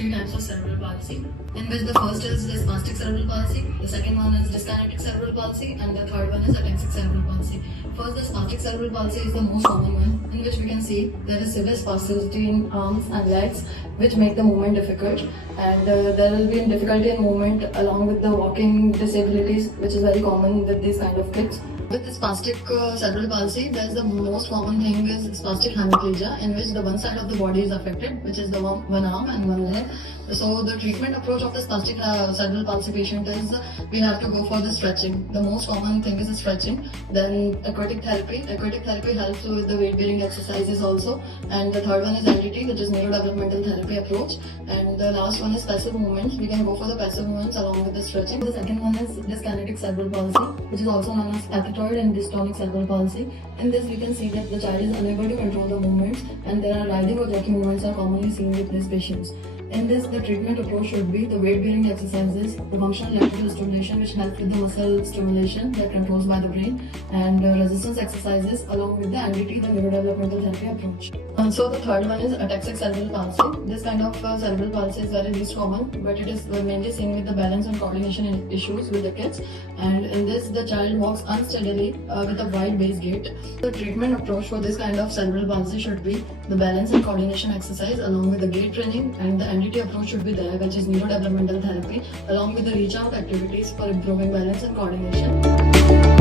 three types of cerebral palsy, in which the first is spastic cerebral palsy, the second one is dyskinetic cerebral palsy, and the third one is ataxic cerebral palsy. First, the spastic cerebral palsy is the most common one, in which we can see there is severe spasticity in arms and legs, which make the movement difficult, and there will be difficulty in movement along with the walking disabilities, which is very common with these kind of kids. With the spastic cerebral palsy, there's the most common thing is spastic hemiplegia, in which the one side of the body is affected, which is the one arm and one leg. So the treatment approach of the spastic cerebral palsy patient is we have to go for the stretching. The most common thing is stretching. Then aquatic therapy. Aquatic therapy helps with the weight bearing exercises also. And the third one is NDT, which is neurodevelopmental therapy approach. And the last one is passive movements. We can go for the passive movements along with the stretching. The second one is dyskinetic cerebral palsy, which is also known as cathetoid and dystonic cerebral palsy. In this, we can see that the child is unable to control the movements, and there are writhing or jerking movements are commonly seen with these patients. In this, the treatment approach should be the weight-bearing exercises, the functional electrical stimulation, which helps with the muscle stimulation that controls by the brain, and resistance exercises along with the NDT, the neurodevelopmental therapy approach. So the third one is ataxic cerebral palsy. This kind of cerebral palsy is very least common, but it is mainly seen with the balance and coordination issues with the kids. And in this, the child walks unsteadily with a wide base gait. The treatment approach for this kind of cerebral palsy should be the balance and coordination exercise along with the gait training, and the NDT approach should be there, which is neurodevelopmental therapy, along with the reach out activities for improving balance and coordination.